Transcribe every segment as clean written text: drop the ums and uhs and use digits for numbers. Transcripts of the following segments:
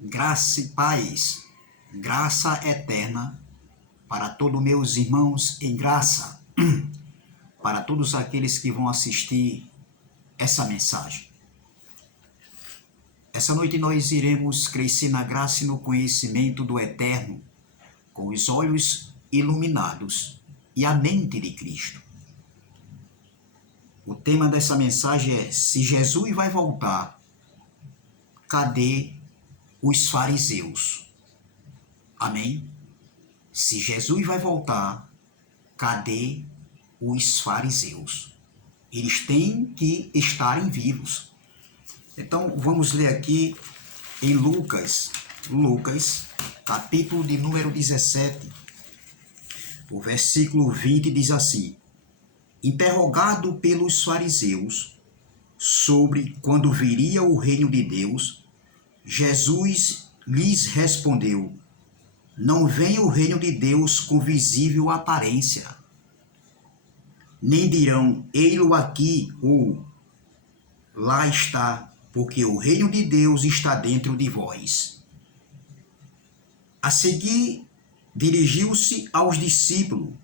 Graça e paz, graça eterna para todos meus irmãos em graça, para todos aqueles que vão assistir essa mensagem. Essa noite nós iremos crescer na graça e no conhecimento do Eterno, com os olhos iluminados e a mente de Cristo. O tema dessa mensagem é: se Jesus vai voltar, cadê os fariseus? Amém? Se Jesus vai voltar, cadê os fariseus? Eles têm que estarem vivos. Então, vamos ler aqui em Lucas, capítulo de número 17, o versículo 20 diz assim: interrogado pelos fariseus sobre quando viria o reino de Deus, Jesus lhes respondeu: não vem o reino de Deus com visível aparência, nem dirão, ei-lo aqui ou lá está, porque o reino de Deus está dentro de vós. A seguir, dirigiu-se aos discípulos: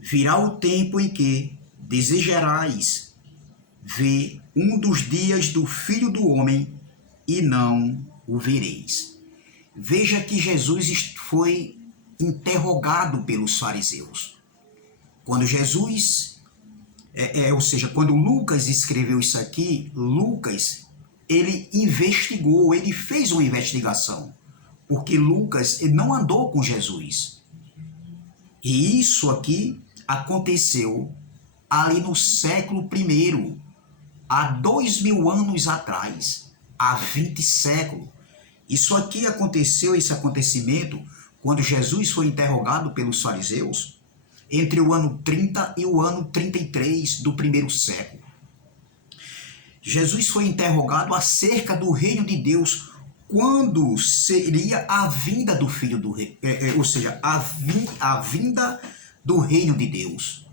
virá o tempo em que desejarais ver um dos dias do Filho do Homem e não o vereis. Veja que Jesus foi interrogado pelos fariseus. Quando Jesus, quando Lucas escreveu isso aqui, Lucas, ele investigou, ele fez uma investigação, porque Lucas ele não andou com Jesus. E isso aqui aconteceu ali no século I, há 2000 anos atrás, há 20 séculos. Isso aqui aconteceu, esse acontecimento, quando Jesus foi interrogado pelos fariseus, entre o ano 30 e o ano 33 do primeiro século. Jesus foi interrogado acerca do reino de Deus, quando seria a vinda do Filho do Rei, ou seja, a vinda do reino de Deus.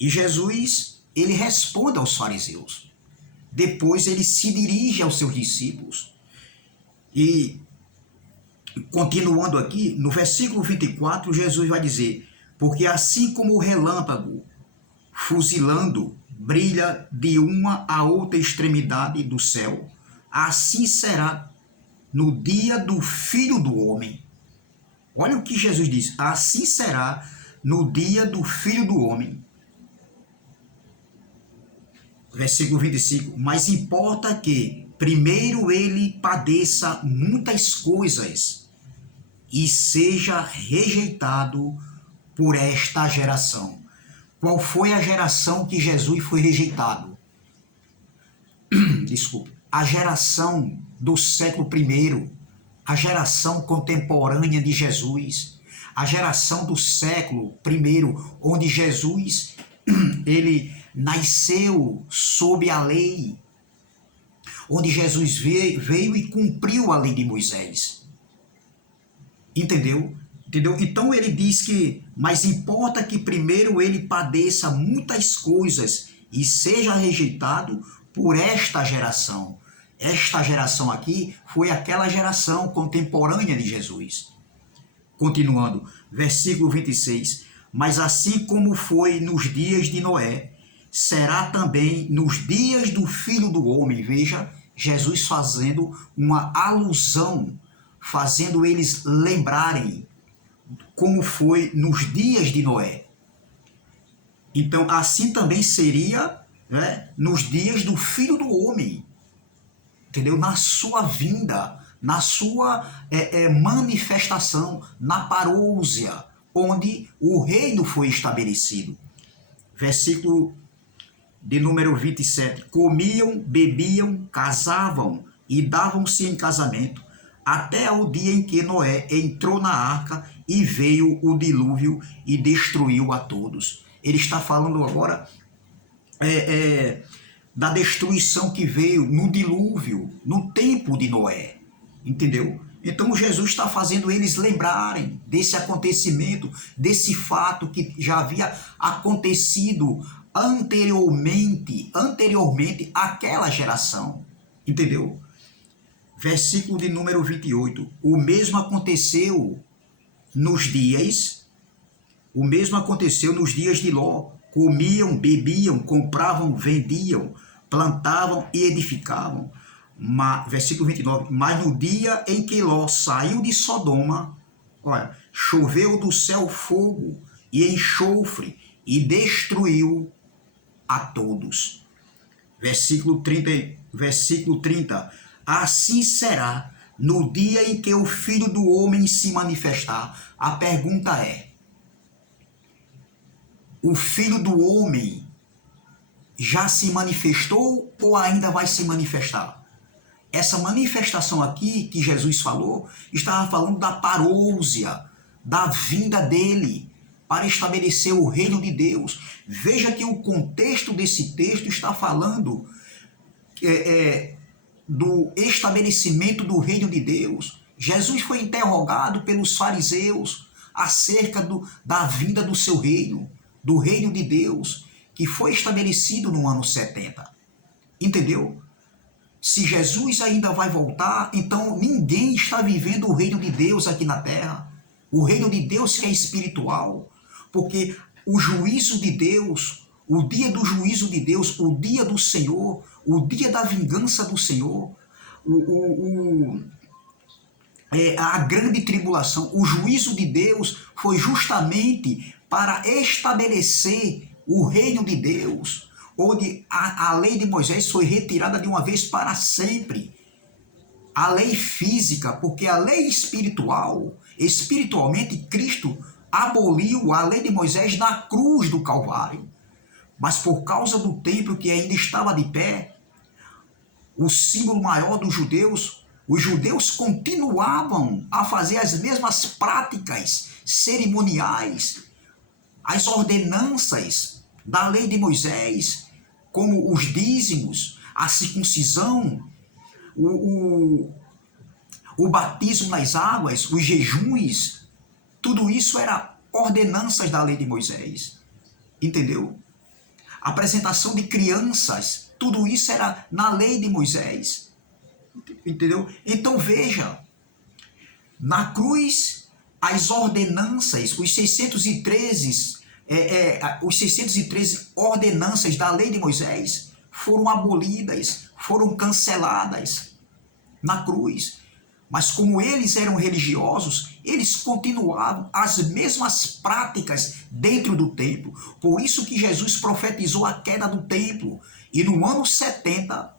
E Jesus, ele responde aos fariseus. Depois ele se dirige aos seus discípulos. E, continuando aqui, no versículo 24, Jesus vai dizer: porque assim como o relâmpago, fuzilando, brilha de uma a outra extremidade do céu, assim será no dia do Filho do Homem. Olha o que Jesus diz: assim será no dia do Filho do Homem. Versículo 25, mas importa que primeiro ele padeça muitas coisas e seja rejeitado por esta geração. Qual foi a geração que Jesus foi rejeitado? Desculpe, a geração do século I, a geração contemporânea de Jesus, a geração do século I, onde Jesus ele nasceu sob a lei, onde Jesus veio e cumpriu a lei de Moisés. Entendeu? Então ele diz que, mas importa que primeiro ele padeça muitas coisas e seja rejeitado por esta geração. Esta geração aqui foi aquela geração contemporânea de Jesus. Continuando, versículo 26, mas assim como foi nos dias de Noé, será também nos dias do Filho do Homem. Veja, Jesus fazendo uma alusão, fazendo eles lembrarem como foi nos dias de Noé. Então, assim também seria, né, nos dias do Filho do Homem. Entendeu? Na sua vinda, na sua manifestação, na parousia, onde o reino foi estabelecido. Versículo de número 27, comiam, bebiam, casavam e davam-se em casamento, até o dia em que Noé entrou na arca e veio o dilúvio e destruiu a todos. Ele está falando agora da destruição que veio no dilúvio, no tempo de Noé, entendeu? Então Jesus está fazendo eles lembrarem desse acontecimento, desse fato que já havia acontecido anteriormente àquela geração, entendeu? versículo de número 28. O mesmo aconteceu nos dias de Ló. Comiam, bebiam, compravam, vendiam, plantavam e edificavam. Versículo 29. Mas no dia em que Ló saiu de Sodoma, olha, choveu do céu fogo e enxofre e destruiu a todos. Versículo 30. Assim será no dia em que o Filho do Homem se manifestar. A pergunta é: o Filho do Homem já se manifestou ou ainda vai se manifestar? Essa manifestação aqui que Jesus falou, estava falando da parousia, da vinda dele para estabelecer o reino de Deus. Veja que o contexto desse texto está falando do estabelecimento do reino de Deus. Jesus foi interrogado pelos fariseus acerca da vinda do seu reino, do reino de Deus, que foi estabelecido no ano 70. Entendeu? Se Jesus ainda vai voltar, então ninguém está vivendo o reino de Deus aqui na terra. O reino de Deus que é espiritual. Porque o juízo de Deus, o dia do juízo de Deus, o dia do Senhor, o dia da vingança do Senhor, a grande tribulação, o juízo de Deus foi justamente para estabelecer o reino de Deus, onde a lei de Moisés foi retirada de uma vez para sempre. A lei física, porque a lei espiritualmente, Cristo aboliu a lei de Moisés na cruz do Calvário. Mas por causa do templo que ainda estava de pé, o símbolo maior dos judeus, os judeus continuavam a fazer as mesmas práticas cerimoniais, as ordenanças da lei de Moisés, como os dízimos, a circuncisão, o batismo nas águas, os jejuns, tudo isso era ordenanças da lei de Moisés. Entendeu? A apresentação de crianças, tudo isso era na lei de Moisés. Entendeu? Então veja, na cruz, as ordenanças, os 613 ordenanças da lei de Moisés foram abolidas, foram canceladas na cruz. Mas como eles eram religiosos, eles continuavam as mesmas práticas dentro do templo. Por isso que Jesus profetizou a queda do templo. E no ano 70,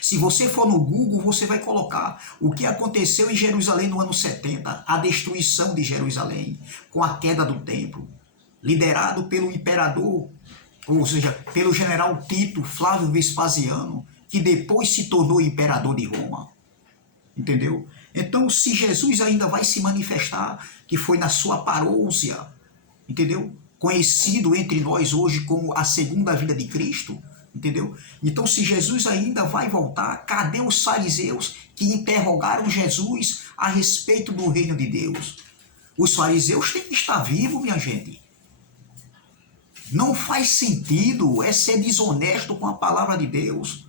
se você for no Google, você vai colocar o que aconteceu em Jerusalém no ano 70, a destruição de Jerusalém, com a queda do templo, liderado pelo imperador, ou seja, pelo general Tito Flávio Vespasiano, que depois se tornou imperador de Roma. Entendeu? Então, se Jesus ainda vai se manifestar, que foi na sua parousia, entendeu? Conhecido entre nós hoje como a segunda vinda de Cristo, entendeu? Então, se Jesus ainda vai voltar, cadê os fariseus que interrogaram Jesus a respeito do reino de Deus? Os fariseus têm que estar vivos, minha gente. Não faz sentido ser desonesto com a palavra de Deus.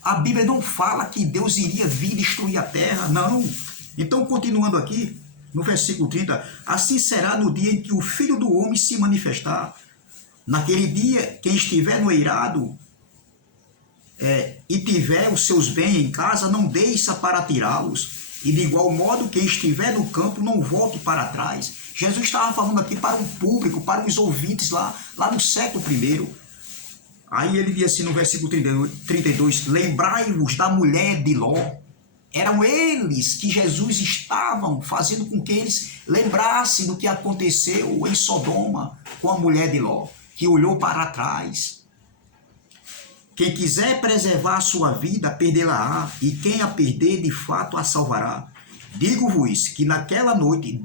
A Bíblia não fala que Deus iria vir destruir a terra, não. Então, continuando aqui, no versículo 30, assim será no dia em que o Filho do Homem se manifestar. Naquele dia, quem estiver no eirado e tiver os seus bens em casa, não deixa para tirá-los. E de igual modo, quem estiver no campo, não volte para trás. Jesus estava falando aqui para o público, para os ouvintes lá no século I. Aí ele diz assim no versículo 32, lembrai-vos da mulher de Ló. Eram eles que Jesus estavam fazendo com que eles lembrassem do que aconteceu em Sodoma com a mulher de Ló, que olhou para trás. Quem quiser preservar a sua vida, perdê-la-á, e quem a perder, de fato a salvará. Digo-vos que naquela noite,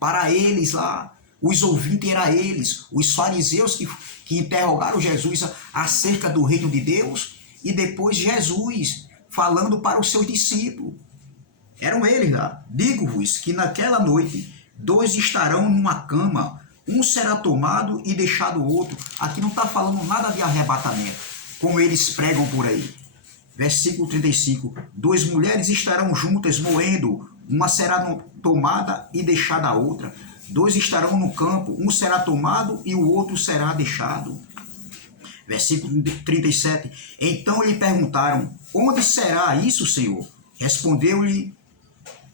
para eles lá, os ouvintes eram eles, os fariseus que interrogaram Jesus acerca do reino de Deus, e depois Jesus falando para os seus discípulos. Eram eles lá. Digo-vos que naquela noite 2 estarão numa cama, um será tomado e deixado o outro. Aqui não está falando nada de arrebatamento, como eles pregam por aí. Versículo 35. 2 mulheres estarão juntas moendo, uma será tomada e deixada a outra. 2 estarão no campo, um será tomado e o outro será deixado. Versículo 37. Então lhe perguntaram: onde será isso, Senhor? Respondeu-lhe: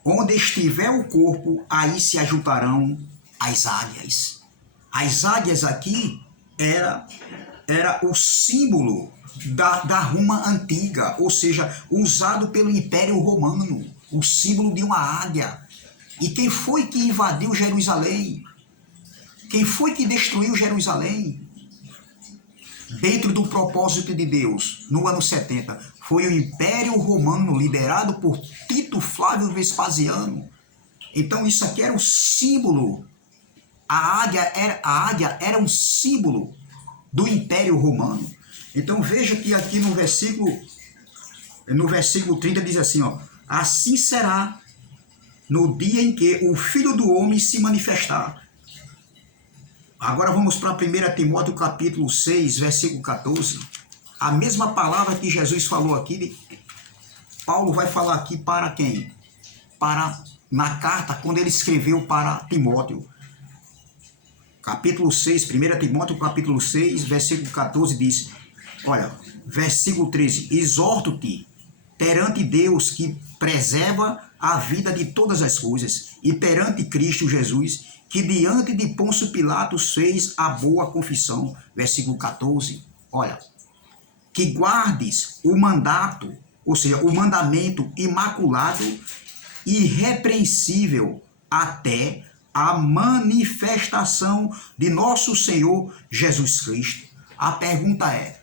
onde estiver o corpo, aí se ajuntarão as águias. As águias aqui era o símbolo da Roma antiga, ou seja, usado pelo Império Romano, o símbolo de uma águia. E quem foi que invadiu Jerusalém? Quem foi que destruiu Jerusalém? Dentro do propósito de Deus, no ano 70, foi o Império Romano, liderado por Tito Flávio Vespasiano. Então isso aqui era um símbolo. A águia era um símbolo do Império Romano. Então veja que aqui no versículo 30 diz assim, ó: assim será no dia em que o Filho do Homem se manifestar. Agora vamos para 1 Timóteo capítulo 6, versículo 14. A mesma palavra que Jesus falou aqui, Paulo vai falar aqui para quem? Na carta, quando ele escreveu para Timóteo. Capítulo 6, 1 Timóteo capítulo 6, versículo 14 diz, olha, versículo 13, exorto-te perante Deus que preserva a vida de todas as coisas e perante Cristo Jesus, que diante de Pôncio Pilatos fez a boa confissão. Versículo 14, olha, que guardes o mandato, ou seja, o mandamento imaculado e irrepreensível até a manifestação de nosso Senhor Jesus Cristo. A pergunta é,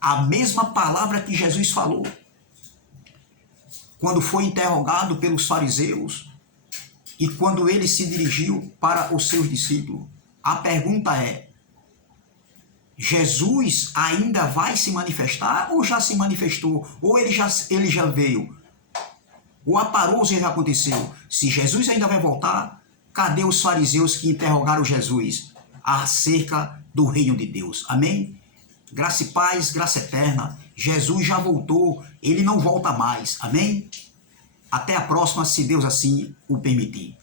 a mesma palavra que Jesus falou quando foi interrogado pelos fariseus e quando ele se dirigiu para os seus discípulos, a pergunta é, Jesus ainda vai se manifestar ou já se manifestou? Ou ele já veio? O aparoso já aconteceu? Se Jesus ainda vai voltar, cadê os fariseus que interrogaram Jesus acerca do reino de Deus? Amém? Graça e paz, graça eterna. Jesus já voltou, ele não volta mais. Amém? Até a próxima, se Deus assim o permitir.